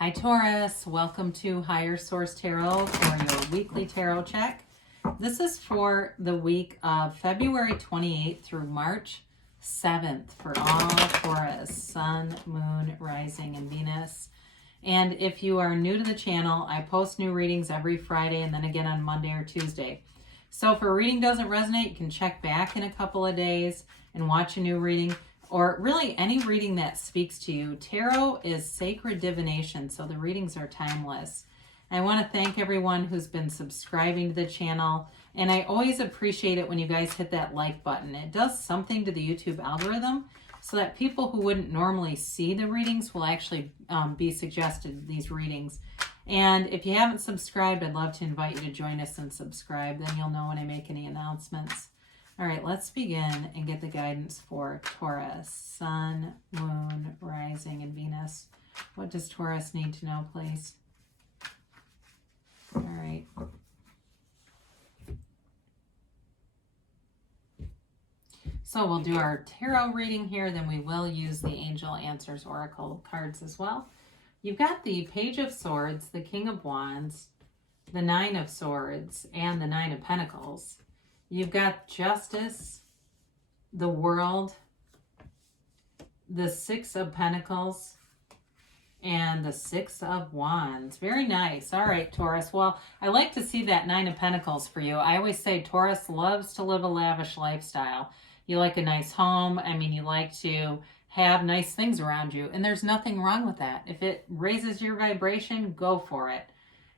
Hi Taurus, welcome to Higher Source Tarot for your weekly tarot check. This is for the week of February 28th through March 7th for all Taurus, Sun, Moon, Rising, and Venus. And if you are new to the channel, I post new readings every Friday and then again on Monday or Tuesday. So if a reading doesn't resonate, you can check back in a couple of days and watch a new reading. Or really any reading that speaks to you. Tarot is sacred divination, so the readings are timeless. I want to thank everyone who's been subscribing to the channel, and I always appreciate it when you guys hit that like button. It does something to the YouTube algorithm so that people who wouldn't normally see the readings will actually be suggested these readings. And if you haven't subscribed, I'd love to invite you to join us and subscribe. Then you'll know when I make any announcements. All right, let's begin and get the guidance for Taurus, Sun, Moon, Rising, and Venus. What does Taurus need to know, please? All right. So we'll do our tarot reading here, then we will use the Angel Answers Oracle cards as well. You've got the Page of Swords, the King of Wands, the Nine of Swords, and the Nine of Pentacles. You've got Justice, the World, the Six of Pentacles, and the Six of Wands. Very nice. All right, Taurus. Well, I like to see that Nine of Pentacles for you. I always say Taurus loves to live a lavish lifestyle. You like a nice home. I mean, you like to have nice things around you, and there's nothing wrong with that. If it raises your vibration, go for it.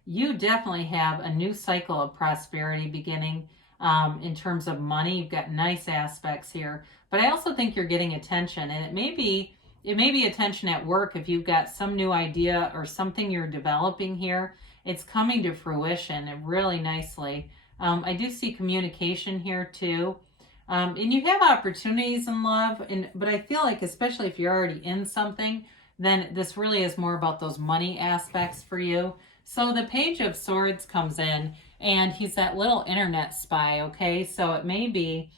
You definitely have a new cycle of prosperity beginning. In terms of money, you've got nice aspects here, but I also think you're getting attention, and it may be attention at work. If you've got some new idea or something you're developing here, it's coming to fruition and really nicely. I do see communication here too, and you have opportunities in love, but I feel like especially if you're already in something, then this really is more about those money aspects for you. So the Page of Swords comes in, and he's that little internet spy, okay? So it may be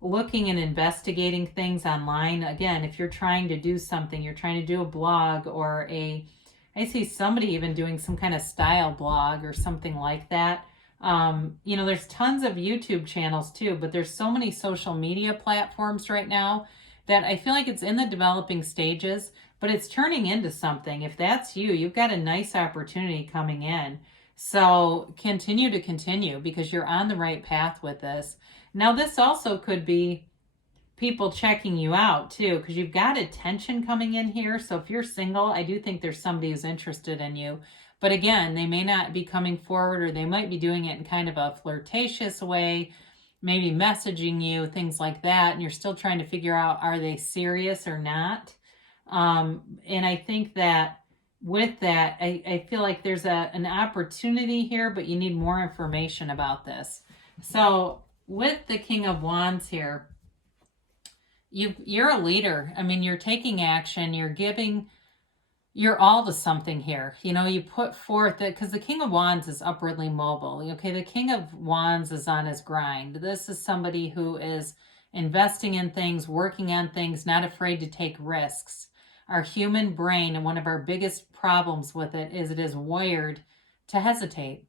looking and investigating things online. Again, if you're trying to do something, you're trying to do a blog or I see somebody even doing some kind of style blog or something like that. There's tons of YouTube channels too, but there's so many social media platforms right now that I feel like it's in the developing stages, but it's turning into something. If that's you, you've got a nice opportunity coming in. So continue because you're on the right path with this. Now, this also could be people checking you out too, because you've got attention coming in here. So if you're single, I do think there's somebody who's interested in you. But again, they may not be coming forward, or they might be doing it in kind of a flirtatious way, maybe messaging you, things like that. And you're still trying to figure out, are they serious or not? And I think that with that, I feel like there's an opportunity here, but you need more information about this. So with the King of Wands here, you're a leader. I mean, you're taking action, you're all to something here. You put forth it, because the King of Wands is upwardly mobile. Okay, the King of Wands is on his grind. This is somebody who is investing in things, working on things, not afraid to take risks. Our human brain, and one of our biggest problems with it is wired to hesitate.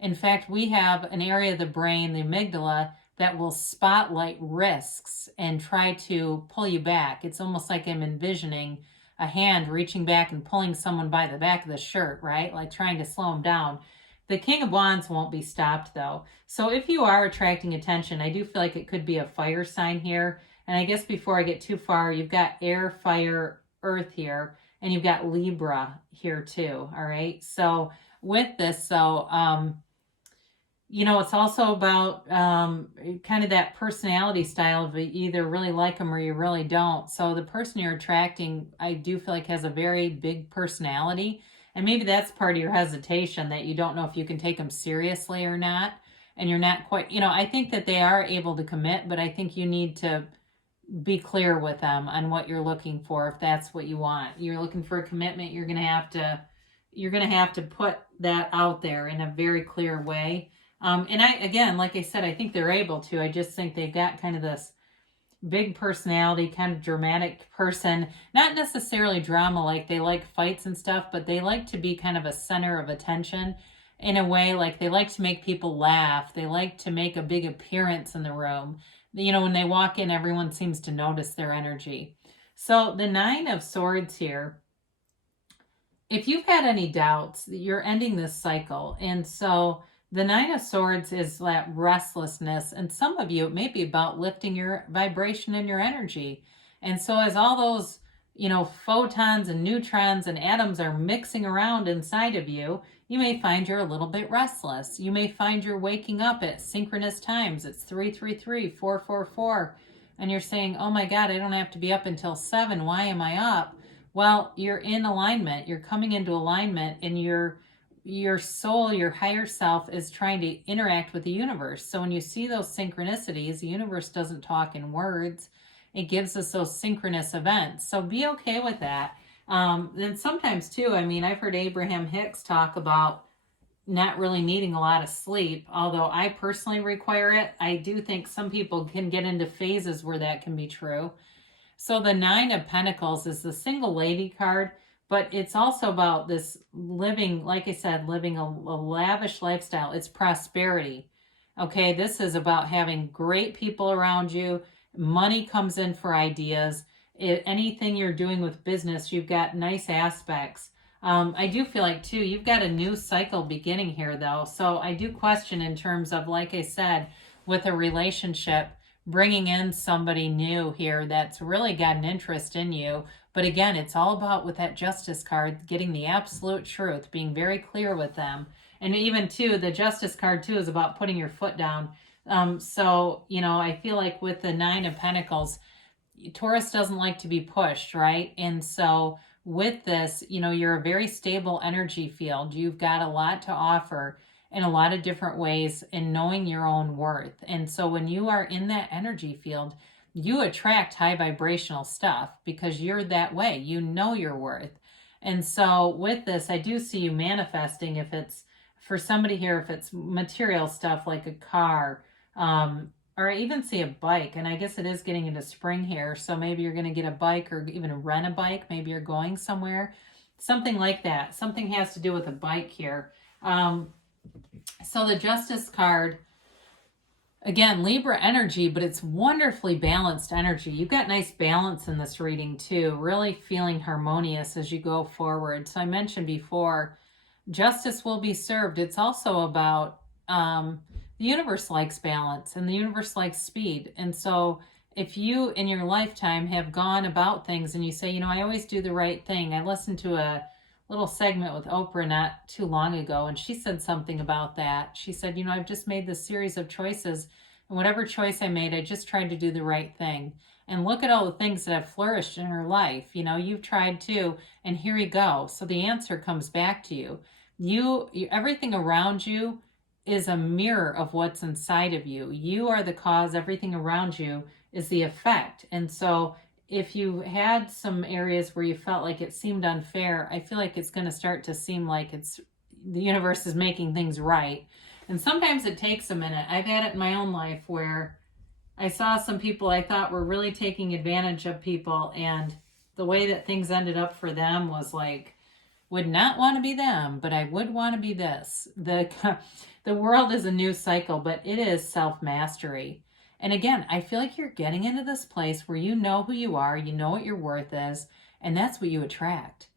In fact, we have an area of the brain, the amygdala, that will spotlight risks and try to pull you back. It's almost like I'm envisioning a hand reaching back and pulling someone by the back of the shirt, right? Like trying to slow them down. The King of Wands won't be stopped though. So if you are attracting attention, I do feel like it could be a fire sign here. And I guess before I get too far, you've got air, fire, earth here, and you've got Libra here too. All right. So with this, it's also about kind of that personality style of you either really like them or you really don't. So the person you're attracting, I do feel like has a very big personality. And maybe that's part of your hesitation, that you don't know if you can take them seriously or not. And you're not quite, I think that they are able to commit, but I think you need to be clear with them on what you're looking for. If that's what you want, you're looking for a commitment, you're going to have to put that out there in a very clear way. And like I said, I think they're able to. I just think they've got kind of this big personality, kind of dramatic person. Not necessarily drama, like they like fights and stuff, but they like to be kind of a center of attention in a way. Like they like to make people laugh. They like to make a big appearance in the room. You know, when they walk in, everyone seems to notice their energy. So the Nine of Swords here, if you've had any doubts, you're ending this cycle. And so the Nine of Swords is that restlessness. And some of you, it may be about lifting your vibration and your energy. And so as all those, you know, photons and neutrons and atoms are mixing around inside of you, you may find you're a little bit restless. You may find you're waking up at synchronous times. It's 333, 444. And you're saying, oh my God, I don't have to be up until 7. Why am I up? Well, you're in alignment. You're coming into alignment, and your soul, your higher self, is trying to interact with the universe. So when you see those synchronicities, the universe doesn't talk in words. It gives us those synchronous events. So be okay with that. And sometimes too, I mean, I've heard Abraham Hicks talk about not really needing a lot of sleep, although I personally require it. I do think some people can get into phases where that can be true. So the Nine of Pentacles is the single lady card, but it's also about this living, like I said, living a lavish lifestyle. It's prosperity. Okay, this is about having great people around you. Money comes in for ideas. Anything you're doing with business, you've got nice aspects. I do feel like, too, you've got a new cycle beginning here, though. So I do question in terms of, like I said, with a relationship, bringing in somebody new here that's really got an interest in you. But again, it's all about, with that Justice card, getting the absolute truth, being very clear with them. And even too, the Justice card too is about putting your foot down. So, you know, I feel like with the Nine of Pentacles, Taurus doesn't like to be pushed, right? And so with this, you know, you're a very stable energy field. You've got a lot to offer in a lot of different ways in knowing your own worth. And so when you are in that energy field, you attract high vibrational stuff because you're that way. You know your worth. And so with this, I do see you manifesting, if it's for somebody here, if it's material stuff like a car, or I even see a bike, and I guess it is getting into spring here. So maybe you're going to get a bike or even rent a bike. Maybe you're going somewhere, something like that. Something has to do with a bike here. So the Justice card, again, Libra energy, but it's wonderfully balanced energy. You've got nice balance in this reading too, really feeling harmonious as you go forward. So I mentioned before, justice will be served. It's also about the universe likes balance and the universe likes speed. And so if you in your lifetime have gone about things and you say, you know, I always do the right thing. I listened to a little segment with Oprah not too long ago, and she said something about that. She said, you know, I've just made this series of choices, and whatever choice I made, I just tried to do the right thing. And look at all the things that have flourished in her life. You know, you've tried too, and here you go. So the answer comes back to you. Everything around you is a mirror of what's inside of you. You are the cause. Everything around you is the effect. And so if you had some areas where you felt like it seemed unfair, I feel like it's going to start to seem like the universe is making things right. And sometimes it takes a minute. I've had it in my own life where I saw some people I thought were really taking advantage of people, and the way that things ended up for them was like, would not want to be them, but I would want to be this. The world is a new cycle, but it is self-mastery. And again, I feel like you're getting into this place where you know who you are, you know what your worth is, and that's what you attract.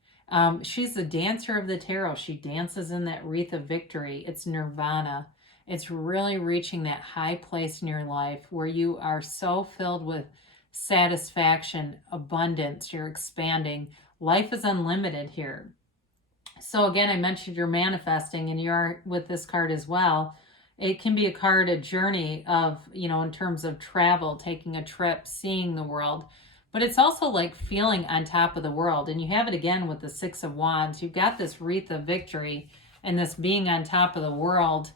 She's the dancer of the tarot. She dances in that wreath of victory. It's nirvana. It's really reaching that high place in your life where you are so filled with satisfaction, abundance, you're expanding. Life is unlimited here. So again, I mentioned you're manifesting, and you are with this card as well. It can be a card, a journey of, you know, in terms of travel, taking a trip, seeing the world. But it's also like feeling on top of the world. And you have it again with the Six of Wands. You've got this wreath of victory and this being on top of the world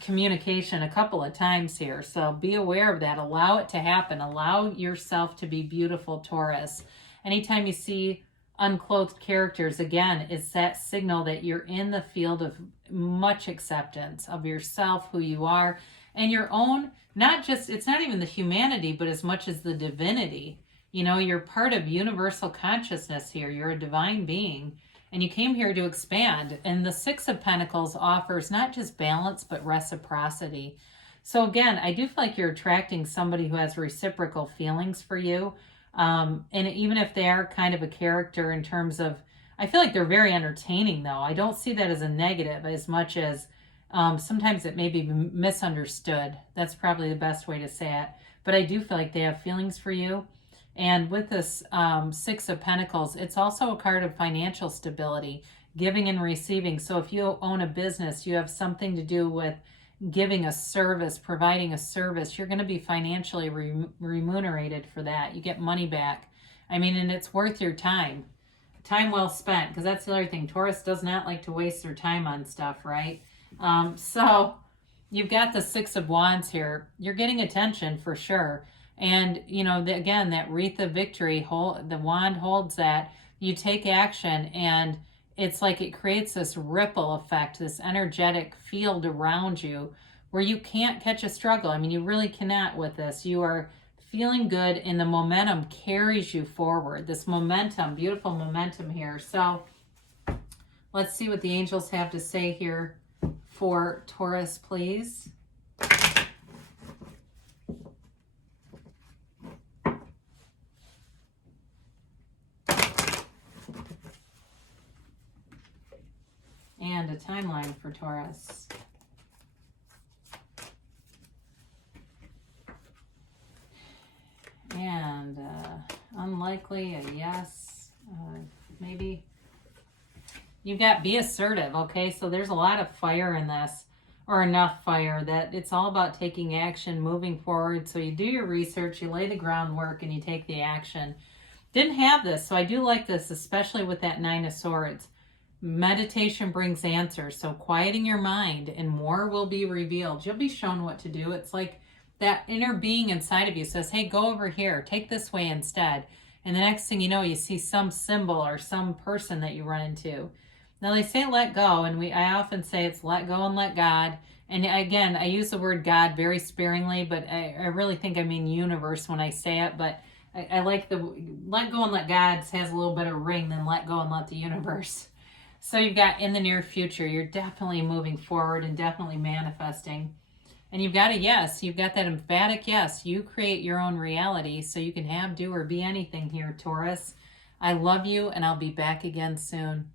communication a couple of times here. So be aware of that. Allow it to happen. Allow yourself to be beautiful, Taurus. Anytime you see unclothed characters, again, it's that signal that you're in the field of much acceptance of yourself, who you are. and your own, not just, it's not even the humanity, but as much as the divinity. You know, you're part of universal consciousness here. You're a divine being, and you came here to expand. And the Six of Pentacles offers not just balance, but reciprocity. So again, I do feel like you're attracting somebody who has reciprocal feelings for you. And even if they are kind of a character in terms of, I feel like they're very entertaining though. I don't see that as a negative as much as sometimes it may be misunderstood. That's probably the best way to say it. But I do feel like they have feelings for you. And with this Six of Pentacles, it's also a card of financial stability, giving and receiving. So if you own a business, you have something to do with giving a service, providing a service, you're going to be financially remunerated for that. You get money back. I mean, and it's worth your time. Time well spent, because that's the other thing. Taurus does not like to waste their time on stuff, right? So you've got the Six of Wands here. You're getting attention for sure. And, you know, again, that wreath of victory, the wand holds that. You take action, and it's like it creates this ripple effect, this energetic field around you where you can't catch a struggle. I mean, you really cannot with this. You are feeling good, and the momentum carries you forward. This momentum, beautiful momentum here. So let's see what the angels have to say here for Taurus, please. And a timeline for Taurus. And unlikely, a yes, maybe. You've got be assertive, okay? So there's a lot of fire in this, or enough fire, that it's all about taking action, moving forward. So you do your research, you lay the groundwork, and you take the action. Didn't have this, so I do like this, especially with that Nine of Swords. Meditation brings answers. So quieting your mind and more will be revealed. You'll be shown what to do. It's like that inner being inside of you says, hey, go over here, take this way instead. And the next thing you know, you see some symbol or some person that you run into. Now they say let go, and I often say it's let go and let God. And again, I use the word God very sparingly, but I really think I mean universe when I say it. But I like the let go and let God has a little bit of ring than let go and let the universe. So you've got in the near future, you're definitely moving forward and definitely manifesting. And you've got a yes. You've got that emphatic yes. You create your own reality, so you can have, do, or be anything here, Taurus. I love you, and I'll be back again soon.